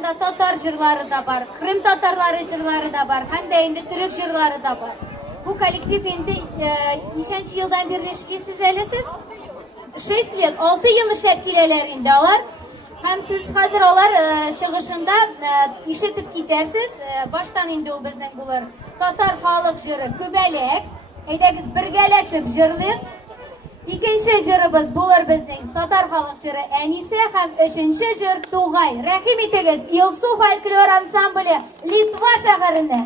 arasında Tatar jırları da var, Kırım Tatarları jırları da var, hem de indi Türk jırları da var. Bu kolektif indi nişançı yıldan birleşikliği siz elesiz. 6 yıl, 6 yıl işlep kilelerinde alar. Hem siz hazır olar çıkışında işletip gidersiz. Baştan indi o bizden bular. Tatar halık jırı kübelek. Edegiz birgeleşip jırlıyık. İkinci jırımız bular bizden Tatar halık jırı Enise. Hem üçüncü jır Tuğay. Rahim itegiz İlsu Folklor Ansambli Litva şehirinde.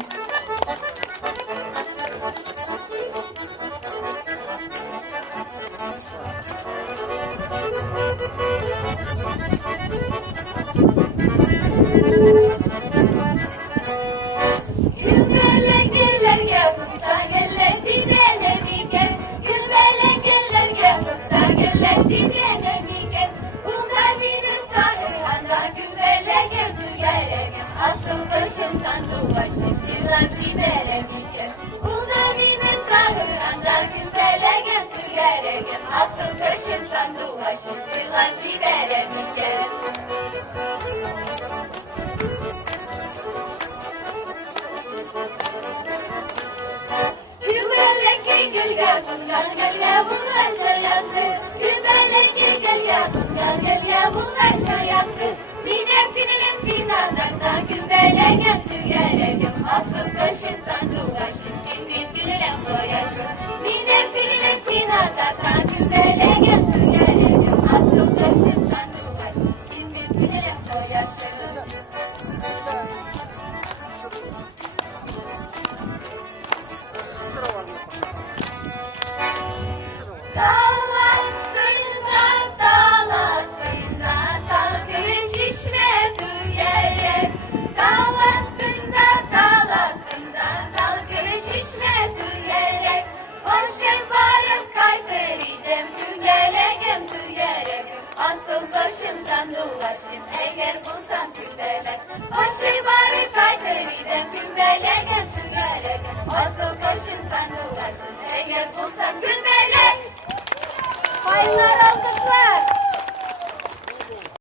Asıl başım sen dolaşım eğer bulsam küpeler. Başım